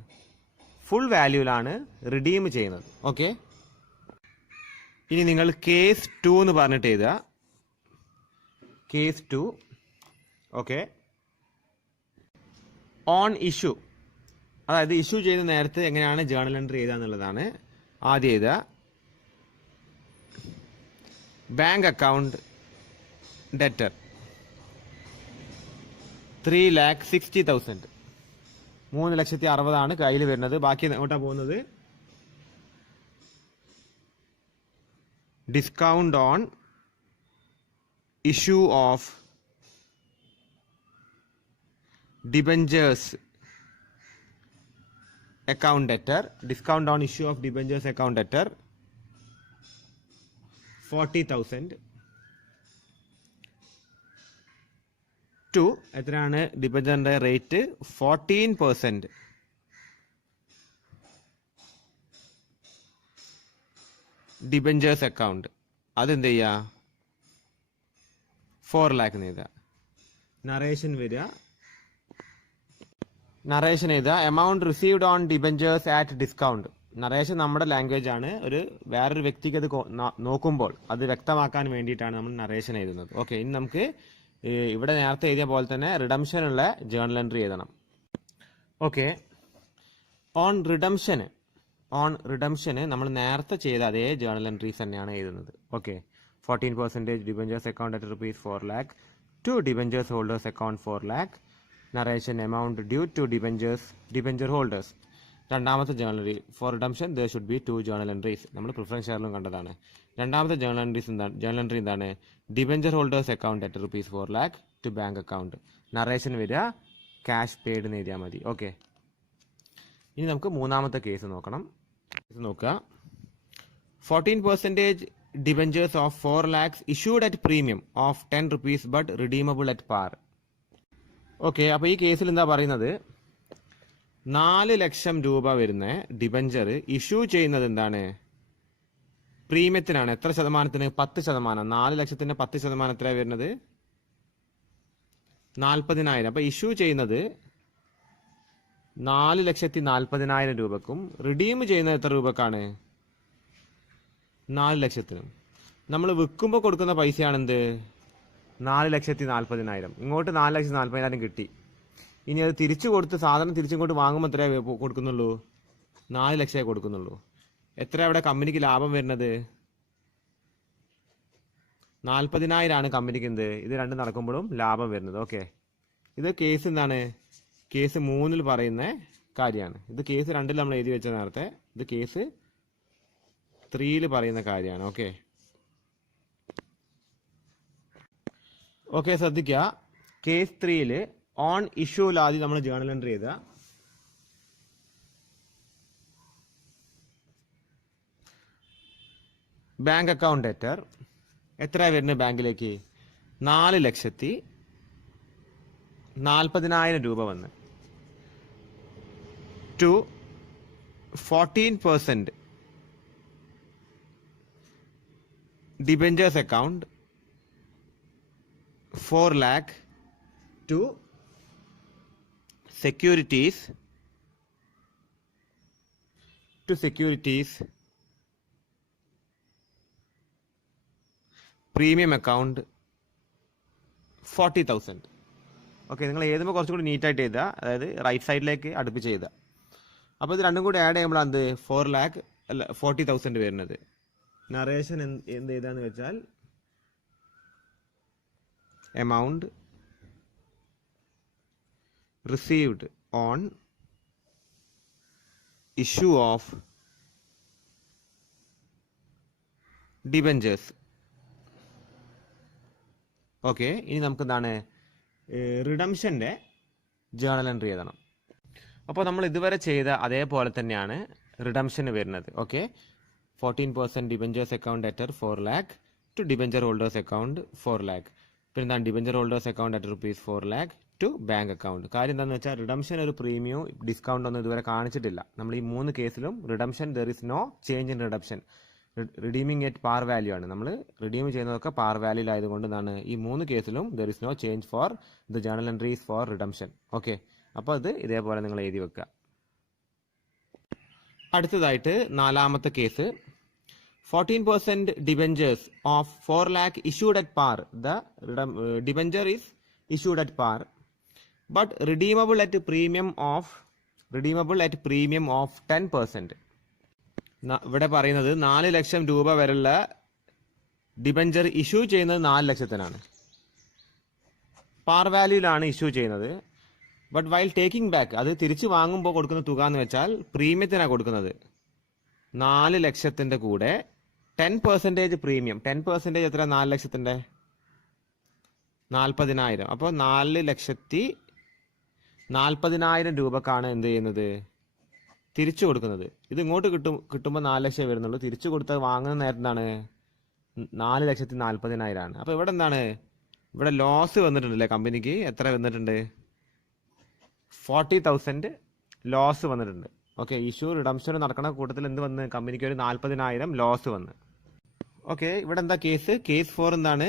ഫുൾ വാല്യൂലാണ് റിഡീം ചെയ്യുന്നത്. ഓക്കെ, ഇനി നിങ്ങൾ കേസ് 2 എന്ന് പറഞ്ഞിട്ട് എഴുതുക. കേസ് 2. ഓക്കെ, ഓൺ ഇഷ്യൂ, അതായത് ഇഷ്യൂ ചെയ്ത നേരത്തെ എങ്ങനെയാണ് ജേണൽ എൻട്രി ചെയ്യുക എന്നുള്ളതാണ്. ആദ്യം എഴുതുക ബാങ്ക് അക്കൗണ്ട് ഡെറ്റർ 3,60,000, 3,60,000 കയ്യിൽ വരുന്നത്. ബാക്കി എങ്ങോട്ടാ പോകുന്നത്? Discount on issue of debentures account debtor, discount on issue of debentures account debtor 40,000 to എത്രയാണ് ഡിബഞ്ചറിന്റെ റേറ്റ് 14%. ഡിബഞ്ചേഴ്സ് അക്കൗണ്ട് അതെന്ത് ചെയ്യുക 4 lakh എഴുതുക. നറേഷൻ വരിക, നറേഷൻ എഴുതുക amount received on debentures at discount. Narration നമ്മുടെ ലാംഗ്വേജ് ആണ്. വേറൊരു വ്യക്തിക്ക് അത് നോക്കുമ്പോൾ അത് വ്യക്തമാക്കാൻ വേണ്ടിയിട്ടാണ് നമ്മൾ നറേഷൻ എഴുതുന്നത്. ഓക്കെ, ഇനി നമുക്ക് ഇവിടെ നേരത്തെ എഴുതിയ പോലെ തന്നെ റിഡംഷനുള്ള ജേണൽ എൻട്രി എഴുതണം. ഓക്കെ, ഓൺ റിഡംഷന് നമ്മൾ നേരത്തെ ചെയ്ത അതേ ജേണൽ എൻട്രീസ് തന്നെയാണ് എഴുതുന്നത്. Okay, 14% debentures account at ₹4 lakh to debentures holders account 4 lakh. Narration amount due to debenture holders. രണ്ടാമത്തെ journal entry for redemption there should be 2 journal entries. നമ്മൾ പ്രിഫറൻസ് ഷെയറിലും കണ്ടതാണ്. രണ്ടാമത്തെ ജേണൽ എൻട്രി എന്താണ്? Debenture holders account at ₹4 lakh to bank account. Narration വരിക ക്യാഷ് പെയ്ഡ് എന്ന് എഴുതിയാൽ മതി. ഓക്കെ, ഇനി നമുക്ക് മൂന്നാമത്തെ കേസ് നോക്കണം. നോക്കുക 14% debentures of 4 lakhs issued at premium of ₹10 but redeemable at par. Okay, അപ്പോൾ ഈ കേസിൽ എന്താ പറയുന്നത്? 4 ലക്ഷം രൂപ വരുന്ന ഡിബഞ്ചർ ഇഷ്യൂ ചെയ്യുന്നത് എന്താണ്? പ്രീമിയത്തിനാണ്. എത്ര ശതമാനത്തിന്? 10%. 4 ലക്ഷത്തിന്റെ 10% എത്ര വരുന്നത്? 40,000. അപ്പൊ ഇഷ്യൂ ചെയ്യുന്നത് 4,40,000 രൂപക്കും റിഡീം ചെയ്യുന്നത് എത്ര രൂപക്കാണ്? 4 ലക്ഷത്തിനും. നമ്മൾ വിൽക്കുമ്പോൾ കൊടുക്കുന്ന പൈസയാണ് എന്ത്? 4,40,000. ഇങ്ങോട്ട് 4,40,000 കിട്ടി. ഇനി അത് തിരിച്ചു കൊടുത്ത് സാധനം തിരിച്ചിങ്ങോട്ട് വാങ്ങുമ്പോൾ എത്രയാണ് കൊടുക്കുന്നുള്ളൂ? 4 ലക്ഷമേ കൊടുക്കുന്നുള്ളൂ. എത്ര അവിടെ കമ്പനിക്ക് ലാഭം വരുന്നത്? 40,000 കമ്പനിക്ക് എന്ത്? ഇത് രണ്ടും നടക്കുമ്പോഴും ലാഭം വരുന്നത്. ഓക്കെ, ഇത് കേസ് എന്താണ്? കേസ് 3 പറയുന്ന കാര്യമാണ്. ഇത് കേസ് 2 നമ്മൾ എഴുതി വെച്ച നേരത്തെ. ഇത് കേസ് 3 പറയുന്ന കാര്യമാണ്. ഓക്കെ ഓക്കെ, ശ്രദ്ധിക്കുക. കേസ് 3 ഓൺ ഇഷ്യൂവിൽ ആദ്യം നമ്മൾ ജേണൽ എൻട്രി ചെയ്ത ബാങ്ക് അക്കൗണ്ട് ഡെറ്റർ എത്ര വരുന്നത് ബാങ്കിലേക്ക്? 4,40,000 രൂപ വന്ന് to 14% debentures account 4 lakh to securities premium account 40,000. Okay, നിങ്ങൾ എഴുതുമ്പോൾ കുറച്ചും കൂടി നീറ്റായിട്ട് എഴുതുക. അതായത് റൈറ്റ് സൈഡിലേക്ക് അടുപ്പിച്ച് എഴുതുക. അപ്പോൾ ഇത് രണ്ടും കൂടി ആഡ് ചെയ്യുമ്പോൾ എന്ത് 40,000 വരുന്നത്. നറേഷൻ എന്ത് ചെയ്താന്ന് വെച്ചാൽ amount received on issue of debentures. Okay, ഇനി നമുക്ക് എന്താണ് റിഡംഷന്റെ ജേണൽ എൻട്രി എഴുതണം. അപ്പോൾ നമ്മൾ ഇതുവരെ ചെയ്ത അതേപോലെ തന്നെയാണ് റിഡംഷന് വരുന്നത്. Okay, 14% debentures account debtor 4 lakh to debenture holders account 4 lakh. പിന്നെ എന്താണ് debenture holders account at ₹4 lakh to bank account. കാര്യം എന്താണെന്ന് വെച്ചാൽ റിഡംഷൻ ഒരു പ്രീമിയം ഡിസ്കൗണ്ട് ഒന്നും ഇതുവരെ കാണിച്ചിട്ടില്ല. നമ്മൾ ഈ 3 കേസിലും redemption there is no change in redemption. Redeeming at par value ആണ്. നമ്മൾ റിഡീം ചെയ്യുന്നതൊക്കെ പാർ വാല്യൂൽ ആയതുകൊണ്ട് എന്താണ് ഈ 3 കേസിലും there is no change for the journal entries for redemption. Okay, അപ്പോൾ അത് ഇതേപോലെ നിങ്ങൾ എഴുതി വെക്കുക. അടുത്തതായിട്ട് 4ാമത്തെ കേസ് 14% debentures of 4 lakh issued at par. The debenture is issued at par. But redeemable at premium of 10%. ഇവിടെ പറയുന്നത് 4 ലക്ഷം രൂപ വരെയുള്ള ഡിബഞ്ചർ ഇഷ്യൂ ചെയ്യുന്നത് 4 ലക്ഷത്തിനാണ്. പാർ വാല്യൂലാണ് ഇഷ്യൂ ചെയ്യുന്നത്. ബട്ട് വൈൽ ടേക്കിംഗ് ബാക്ക്, അത് തിരിച്ചു വാങ്ങുമ്പോൾ കൊടുക്കുന്ന തുക എന്ന് വെച്ചാൽ പ്രീമിയത്തിനാണ് കൊടുക്കുന്നത്. 4 ലക്ഷത്തിൻ്റെ കൂടെ 10% പ്രീമിയം. 10% എത്ര? 4 ലക്ഷത്തിൻ്റെ 40,000. അപ്പോൾ 4,40,000 രൂപക്കാണ് എന്ത് ചെയ്യുന്നത്? തിരിച്ചു കൊടുക്കുന്നത്. ഇത് ഇങ്ങോട്ട് കിട്ടുമ്പോൾ 4 ലക്ഷം വരുന്നുള്ളൂ. തിരിച്ചു കൊടുത്ത് വാങ്ങുന്ന നേരത്താണ് 4,40,000 ആണ്. അപ്പോൾ ഇവിടെ എന്താണ്? ഇവിടെ ലോസ് വന്നിട്ടുണ്ടല്ലേ കമ്പനിക്ക്? എത്ര വന്നിട്ടുണ്ട്? 40,000 ലോസ് വന്നിട്ടുണ്ട്. ഓക്കെ, ഇഷ്യൂ റിഡംഷൻ നടക്കുന്ന കൂട്ടത്തിൽ എന്ത് വന്ന്? കമ്പനിക്ക് ഒരു 40,000 ലോസ് വന്ന്. ഓക്കെ, ഇവിടെ എന്താ കേസ്? കേസ് 4 എന്താണ്?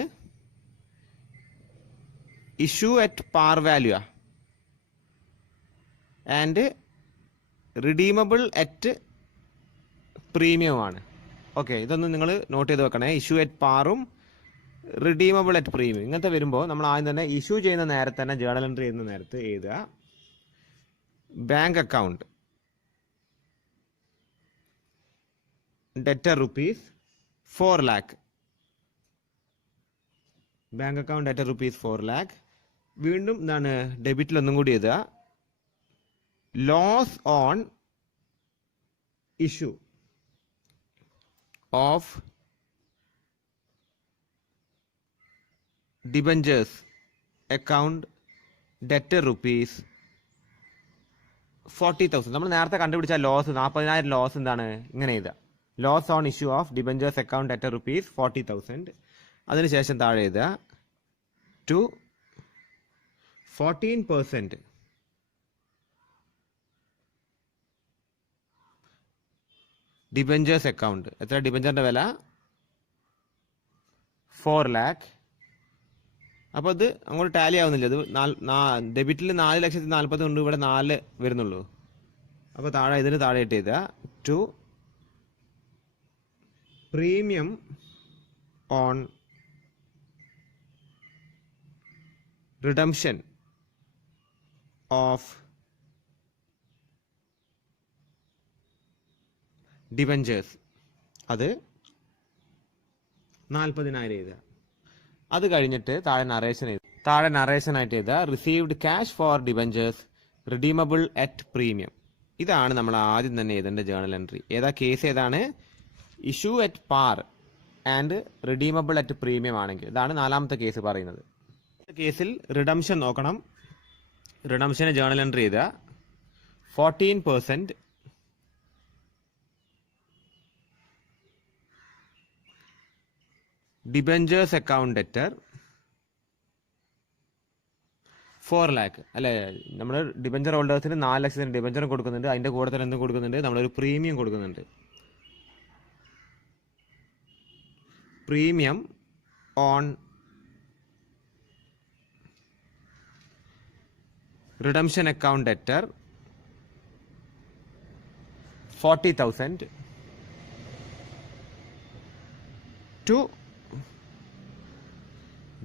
Issue at par value and redeemable at premium ആണ്. ഓക്കെ, ഇതൊന്ന് നിങ്ങൾ നോട്ട് ചെയ്ത് വെക്കണേ. ഇഷ്യൂ അറ്റ് പാറും റിഡീമബിൾ അറ്റ് പ്രീമിയം ഇങ്ങനത്തെ വരുമ്പോൾ നമ്മൾ ആദ്യം തന്നെ ഇഷ്യൂ ചെയ്യുന്ന നേരത്തെ തന്നെ ജേർണൽ എൻട്രി ചെയ്യുന്ന നേരത്ത് എഴുതുക bank account debtor ₹4 lakh. Bank account debtor ₹4 lakh. വീണ്ടും എന്താണ്? ഡെബിറ്റിൽ ഒന്നും കൂടി എഴുതുക loss on issue of debentures account debtor ₹40,000. നമ്മൾ നേരത്തെ കണ്ടുപിടിച്ച ലോസ് 40,000 ലോസ് എന്താണ്? ഇങ്ങനെ എഴുതുക loss on issue of debentures account debtor ₹40,000. അതിനുശേഷം താഴെ എഴുതുക ടു 14% ഡിബഞ്ചേഴ്സ് അക്കൗണ്ട്. എത്ര ഡിബഞ്ചറിന്റെ വില? 4 lakh. അപ്പോൾ ഇത് അങ്ങോട്ട് ടാലി ആവുന്നില്ല. ഇത് ഡെബിറ്റിൽ 4,40,000 ഉണ്ട്, ഇവിടെ 4 വരുന്നുള്ളൂ. അപ്പോൾ താഴെ ഇതിന് താഴെ ഇട്ട് ചെയ്താൽ to premium on redemption of debentures, അത് 40,000 എഴുതുക. അത് കഴിഞ്ഞിട്ട് താഴെ നറേഷനായിട്ട് എഴുതുക received cash for debentures redeemable at premium. ഇതാണ് നമ്മൾ ആദ്യം തന്നെ എഴുതേണ്ട ജേർണൽ എൻട്രി. ഏതാ കേസ്? ഏതാണ്? Issue at par and redeemable at premium ആണെങ്കിൽ ഇതാണ് 4ാമത്തെ കേസ് പറയുന്നത്. കേസിൽ റിഡംഷൻ നോക്കണം. റിഡംഷന് ജേർണൽ എൻട്രി ചെയ്ത 14% ഡിബഞ്ചേഴ്സ് അക്കൗണ്ട് ഡെറ്റർ 4 lakh. അല്ലെ, നമ്മൾ ഡിബഞ്ചർ ഹോൾഡേഴ്സിന് 4 ലക്ഷത്തിന് ഡിബഞ്ചർ കൊടുക്കുന്നുണ്ട്. അതിന്റെ കൂടെ തന്നെ എന്തും കൊടുക്കുന്നുണ്ട്? നമ്മളൊരു പ്രീമിയം കൊടുക്കുന്നുണ്ട്. Premium on redemption account debtor 40,000 to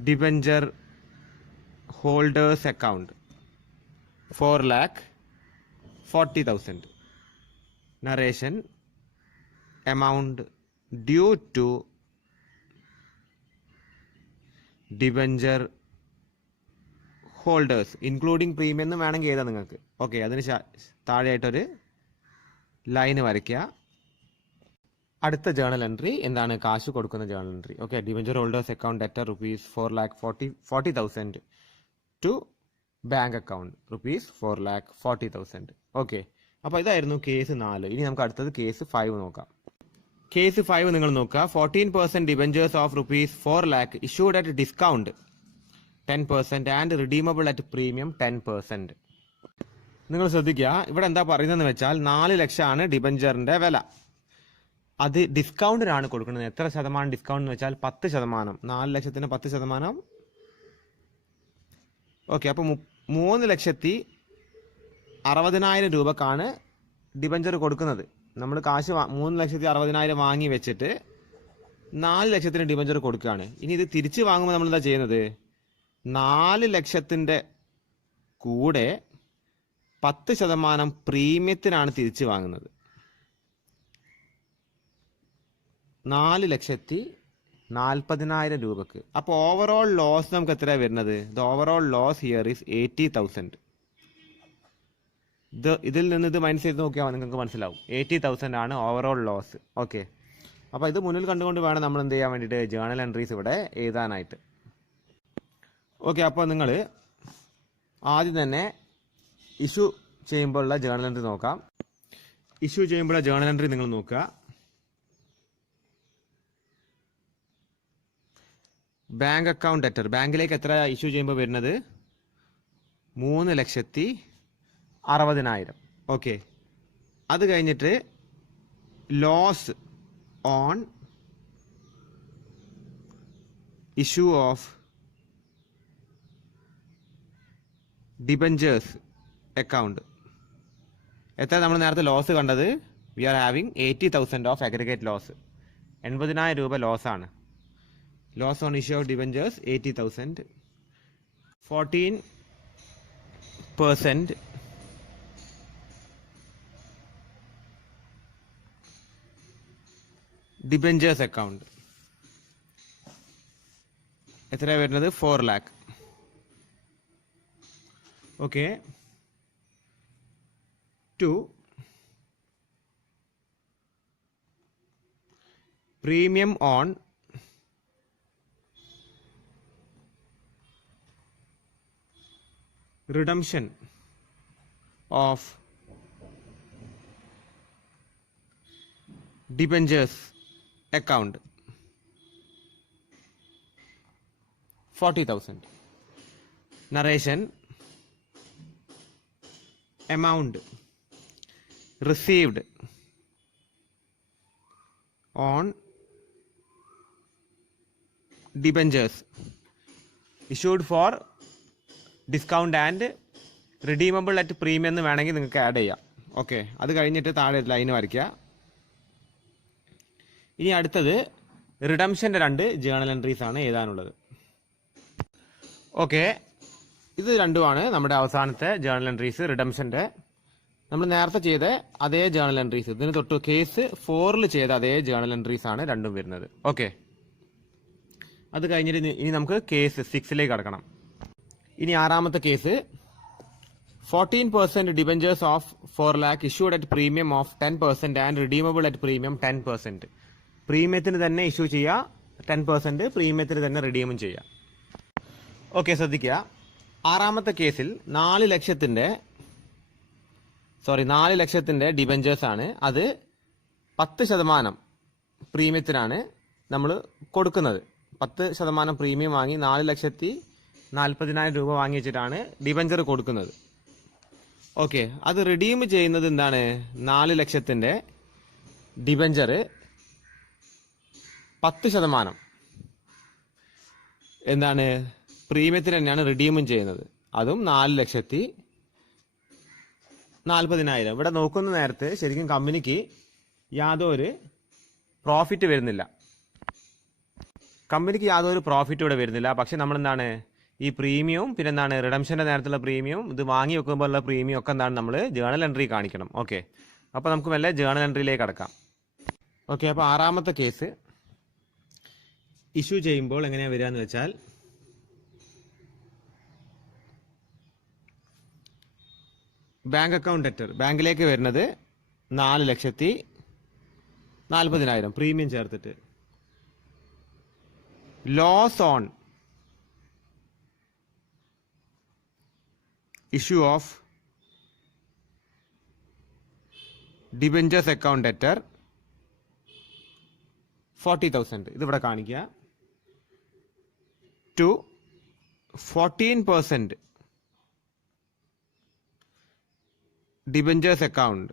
debenture holders account 4,40,000. Narration amount due to debenture holders including premium എന്ന് വേണമെങ്കിൽ എഴുതാം നിങ്ങൾക്ക്. ഓക്കെ, അതിന് താഴെയായിട്ടൊരു ലൈന് വരയ്ക്കുക. അടുത്ത ജേർണൽ എൻട്രി എന്താണ്? കാശ് കൊടുക്കുന്ന journal entry. Okay, debenture holders account debtor ₹4,40,000 to bank account ₹4,40,000. Okay, അപ്പോൾ ഇതായിരുന്നു കേസ് 4. ഇനി നമുക്ക് അടുത്തത് കേസ് 5 നോക്കാം. കേസ് 5 നിങ്ങൾ നോക്കുക. 14% debentures of ₹4 lakh issued at discount 10% and redeemable at premium 10%. നിങ്ങൾ ശ്രദ്ധിക്കുക, ഇവിടെ എന്താ പറയുന്നതെന്ന് വെച്ചാൽ 4 ലക്ഷമാണ് ഡിബഞ്ചറിന്റെ വില. അത് ഡിസ്കൗണ്ടിനാണ് കൊടുക്കുന്നത്. എത്ര ശതമാനം ഡിസ്കൗണ്ട് എന്ന് വെച്ചാൽ 10%. 4 ലക്ഷത്തിന് 10%. ഓക്കെ, അപ്പോൾ 3,60,000 രൂപക്കാണ് ഡിബഞ്ചർ കൊടുക്കുന്നത്. നമ്മൾ കാശ് 3,60,000 വാങ്ങി വെച്ചിട്ട് 4 ലക്ഷത്തിന് ഡിബഞ്ചർ കൊടുക്കുകയാണ്. ഇനി ഇത് തിരിച്ച് വാങ്ങുമ്പോൾ നമ്മൾ എന്താ ചെയ്യുന്നത്? 4 ലക്ഷത്തിൻ്റെ കൂടെ 10% പ്രീമിയത്തിനാണ് തിരിച്ചു വാങ്ങുന്നത്. 4,40,000 രൂപക്ക്. അപ്പോൾ ഓവറോൾ ലോസ് നമുക്ക് എത്രയാണ് വരുന്നത്? The overall loss here is 80,000. ഇതിൽ നിന്ന് ഇത് മൈനസ് ചെയ്ത് നോക്കിയാൽ നിങ്ങൾക്ക് മനസ്സിലാവും. 80,000 ആണ് ഓവറോൾ ലോസ്. ഓക്കെ, അപ്പോൾ ഇത് മുന്നിൽ കണ്ടുകൊണ്ട് വേണം നമ്മൾ എന്ത് ചെയ്യാൻ വേണ്ടിയിട്ട് ജേണൽ എൻട്രീസ് ഇവിടെ എഴുതാനായിട്ട്. ഓക്കെ, അപ്പോൾ നിങ്ങൾ ആദ്യം തന്നെ ഇഷ്യൂ ചെയ്യുമ്പോഴുള്ള ജേണൽ എൻട്രി നോക്കാം. ഇഷ്യൂ ചെയ്യുമ്പോഴുള്ള ജേണൽ എൻട്രി നിങ്ങൾ നോക്കുക. ബാങ്ക് അക്കൗണ്ട് ലെറ്റർ, ബാങ്കിലേക്ക് എത്ര ഇഷ്യൂ ചെയ്യുമ്പോൾ വരുന്നത്? 3,60,000. ഓക്കെ, അത് കഴിഞ്ഞിട്ട് loss on issue of debentures account എത്ര? നമ്മൾ നേരത്തെ ലോസ് കണ്ടത് we are having 80,000 of aggregate loss. 80,000 രൂപ ലോസാണ്. Loss on issue of debentures 80,000. 14% debentures account എത്രയാണ് വരുന്നത്? 4 lakh. Okay, to premium on redemption of debentures account 40,000. Narration: amount received on debentures issued for discount and redeemable at premium എന്ന് വേണമെങ്കിൽ നിങ്ങൾക്ക് ആഡ് ചെയ്യാം. ഓക്കെ, അത് കഴിഞ്ഞിട്ട് താഴെ ലൈൻ വരയ്ക്കുക. ഇനി അടുത്തത് റിഡംഷൻ്റെ 2 ജേണൽ എൻട്രീസ് ആണ് എഴുതാനുള്ളത്. ഓക്കെ, ഇത് രണ്ടുമാണ് നമ്മുടെ അവസാനത്തെ ജേണൽ എൻട്രീസ്. റിഡംഷൻ്റെ നമ്മൾ നേരത്തെ ചെയ്ത അതേ ജേണൽ എൻട്രീസ്, ഇതിന് തൊട്ട് കേസ് 4 ചെയ്ത അതേ ജേണൽ എൻട്രീസ് ആണ് രണ്ടും വരുന്നത്. ഓക്കെ, അത് കഴിഞ്ഞിട്ട് ഇനി നമുക്ക് കേസ് 6 കടക്കണം. ഇനി ആറാമത്തെ case 14% debentures of 4 lakh issued at premium of 10% and redeemable at premium 10%. പ്രീമിയത്തിന് തന്നെ ഇഷ്യൂ ചെയ്യുക, 10% പ്രീമിയത്തിന് തന്നെ റിഡീമും ചെയ്യുക. ഓക്കെ, ശ്രദ്ധിക്കുക. ആറാമത്തെ കേസിൽ 4 ലക്ഷത്തിന്റെ ഡിബഞ്ചേഴ്സ് ആണ്. അത് 10% പ്രീമിയത്തിനാണ് നമ്മൾ കൊടുക്കുന്നത്. 10% പ്രീമിയം വാങ്ങി 4,40,000 രൂപ വാങ്ങി വെച്ചിട്ടാണ് ഡിബഞ്ചർ കൊടുക്കുന്നത്. ഓക്കെ, അത് റിഡീം ചെയ്യുന്നത് എന്താണ്? 4 ലക്ഷത്തിന്റെ ഡിബഞ്ചർ 10% എന്താണ് പ്രീമിയത്തിന് തന്നെയാണ് റിഡീമും ചെയ്യുന്നത്. അതും 4,40,000. ഇവിടെ നോക്കുന്ന നേരത്ത് ശരിക്കും കമ്പനിക്ക് യാതൊരു പ്രോഫിറ്റ് വരുന്നില്ല. ഇവിടെ വരുന്നില്ല. പക്ഷെ നമ്മൾ എന്താണ് ഈ പ്രീമിയവും പിന്നെ എന്താണ് റിഡംഷന്റെ നേരത്തുള്ള പ്രീമിയവും ഇത് വാങ്ങി വെക്കുമ്പോഴുള്ള പ്രീമിയം ഒക്കെ എന്താണ് നമ്മൾ ജേണൽ എൻട്രി കാണിക്കണം. ഓക്കെ, അപ്പോൾ നമുക്ക് വല്ല ജേണൽ എൻട്രിയിലേക്ക് കടക്കാം. ഓക്കെ, അപ്പോൾ ആറാമത്തെ കേസ് ഇഷ്യൂ ചെയ്യുമ്പോൾ എങ്ങനെയാണ് വരിക എന്ന് വെച്ചാൽ ബാങ്ക് അക്കൗണ്ട് ലെറ്റർ, ബാങ്കിലേക്ക് വരുന്നത് 4,40,000 പ്രീമിയം ചേർത്തിട്ട്. Loss on issue of debentures account letter 40,000. ഇതിവിടെ കാണിക്കുക. To 14% debentures account,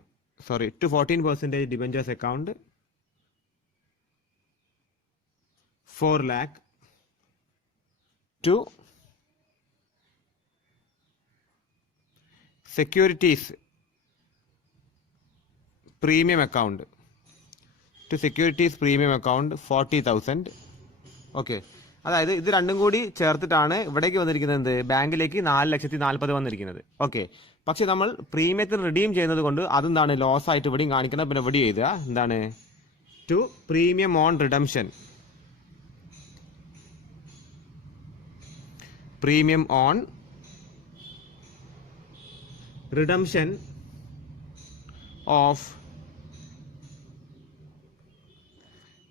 to 14% debentures account 4 lakh. To securities premium account, 40,000. Okay, അതായത് ഇത് രണ്ടും കൂടി ചേർത്തിട്ടാണ് ഇവിടേക്ക് വന്നിരിക്കുന്നത് എന്ത്, ബാങ്കിലേക്ക് 4,40,000 വന്നിരിക്കുന്നത്. ഓക്കെ, പക്ഷെ നമ്മൾ പ്രീമിയത്തിന് റിഡീം ചെയ്യുന്നത് കൊണ്ട് അതെന്താണ് ലോസ് ആയിട്ട് ഇവിടെയും കാണിക്കണം. പിന്നെ ഇവിടെ എഴുതുക എന്താണ്, to premium on redemption, premium on redemption of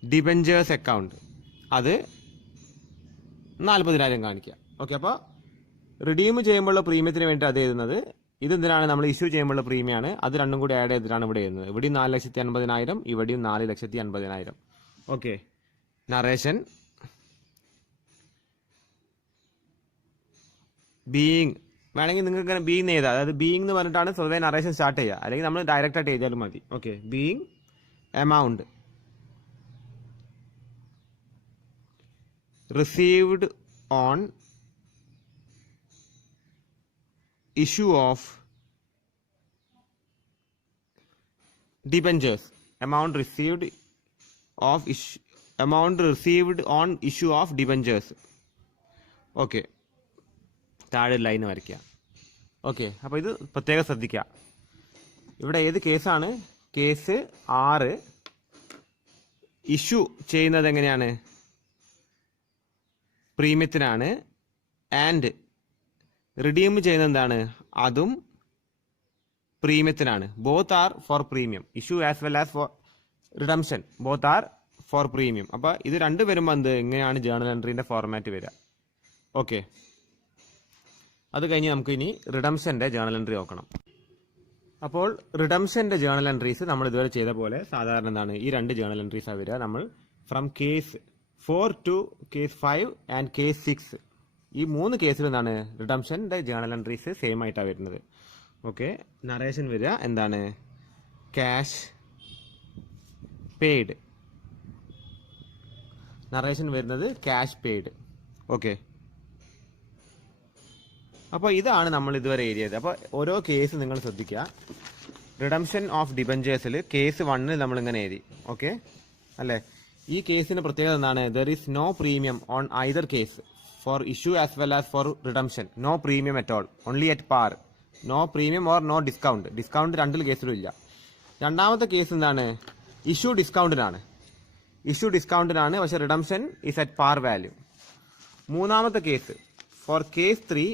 debentures account, അത് 40,000 കാണിക്കുക. ഓക്കെ, അപ്പോൾ റിഡീം ചെയ്യുമ്പോഴുള്ള പ്രീമിയത്തിന് വേണ്ടി അത് എഴുതുന്നത്. ഇതെന്തിനാണ്, നമ്മൾ ഇഷ്യൂ ചെയ്യുമ്പോഴുള്ള പ്രീമിയാണ്. അത് രണ്ടും കൂടി ആഡ് ചെയ്തിട്ടാണ് ഇവിടെ എഴുതുന്നത്. ഇവിടെയും 4,50,000, ഇവിടെയും 4,50,000. ഓക്കെ, നറേഷൻ ബീയിങ് വേണമെങ്കിൽ നിങ്ങൾക്ക് ഇങ്ങനെ ബീയിങ് എഴുതാം. അതായത് ബീയിങ് എന്ന് പറഞ്ഞിട്ടാണ് സ്വതവേ നറേഷൻ സ്റ്റാർട്ട് ചെയ്യുക, അല്ലെങ്കിൽ നമ്മൾ ഡയറക്റ്റ് ആയിട്ട് എഴുതിയാലും മതി. Okay, being amount received on issue of debentures, amount received on issue of debentures. Okay, താഴെ ലൈൻ വരയ്ക്കുക. ഓക്കെ, അപ്പോൾ ഇത് പ്രത്യേകം ശ്രദ്ധിക്കുക. ഇവിടെ ഏത് കേസാണ്, കേസ് 6 ഇഷ്യൂ ചെയ്യുന്നത് എങ്ങനെയാണ്, പ്രീമിയത്തിനാണ്. ആൻഡ് റിഡീം ചെയ്യുന്നത് എന്താണ്, അതും പ്രീമിയത്തിനാണ്. Both are for premium, issue as well as for redemption, both are for premium. അപ്പോൾ ഇത് രണ്ട് വരുമ്പോൾ എന്ത്, ഇങ്ങനെയാണ് ജേണൽ എൻട്രീൻ്റെ ഫോർമാറ്റ് വരിക. ഓക്കെ, അത് കഴിഞ്ഞ് നമുക്ക് ഇനി റിഡംഷൻ്റെ ജേണൽ എൻട്രി നോക്കണം. അപ്പോൾ റിഡംഷൻ്റെ ജേണൽ എൻട്രീസ് നമ്മൾ ഇതുവരെ ചെയ്ത പോലെ സാധാരണ എന്താണ്, ഈ രണ്ട് ജേണൽ എൻട്രീസാണ് വരിക. നമ്മൾ from case 4 to case 5 and case 6, ഈ 3 കേസിൽ എന്താണ് റിഡംഷൻ്റെ ജേണൽ എൻട്രീസ് സെയിം ആയിട്ടാണ് വരുന്നത്. ഓക്കെ, നറേഷൻ വരിക എന്താണ്, ക്യാഷ് പെയ്ഡ്, നറേഷൻ വരുന്നത് ക്യാഷ് പെയ്ഡ്. ഓക്കെ, അപ്പോൾ ഇതാണ് നമ്മൾ ഇതുവരെ എഴുതിയത്. അപ്പോൾ ഓരോ കേസ് നിങ്ങൾ ശ്രദ്ധിക്കുക. റിഡംഷൻ ഓഫ് ഡിബഞ്ചേഴ്സിൽ കേസ് 1 നമ്മൾ ഇങ്ങനെ എഴുതി. ഓക്കെ അല്ലേ, ഈ കേസിന് പ്രത്യേകത എന്താണ്, there is no premium on either case for issue as well as for redemption, no premium at all, only at par, no premium or no discount, discount രണ്ടിൽ കേസിലും ഇല്ല. രണ്ടാമത്തെ കേസ് എന്താണ്, ഇഷ്യൂ ഡിസ്കൗണ്ടിനാണ്, പക്ഷെ redemption is at par value. മൂന്നാമത്തെ കേസ് ഫോർ കേസ് 3,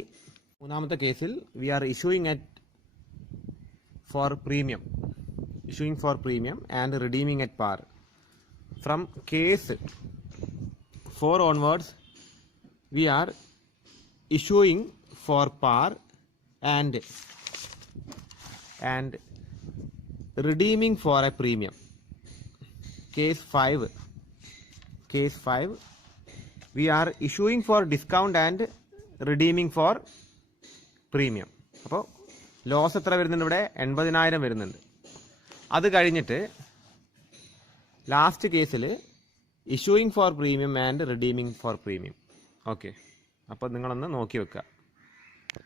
മൂന്നാമത്തെ കേസിൽ we are issuing for premium and redeeming at par. From case 4 onwards, we are issuing for par and redeeming for a premium. Case 5, we are issuing for discount and redeeming for premium. അപ്പോൾ ലോസ് എത്ര വരുന്നുണ്ട് ഇവിടെ, 80,000 വരുന്നുണ്ട്. അത് കഴിഞ്ഞിട്ട് ലാസ്റ്റ് കേസിൽ issuing for premium and redeeming for premium. Okay, അപ്പോൾ നിങ്ങളൊന്ന് നോക്കി വെക്കുക.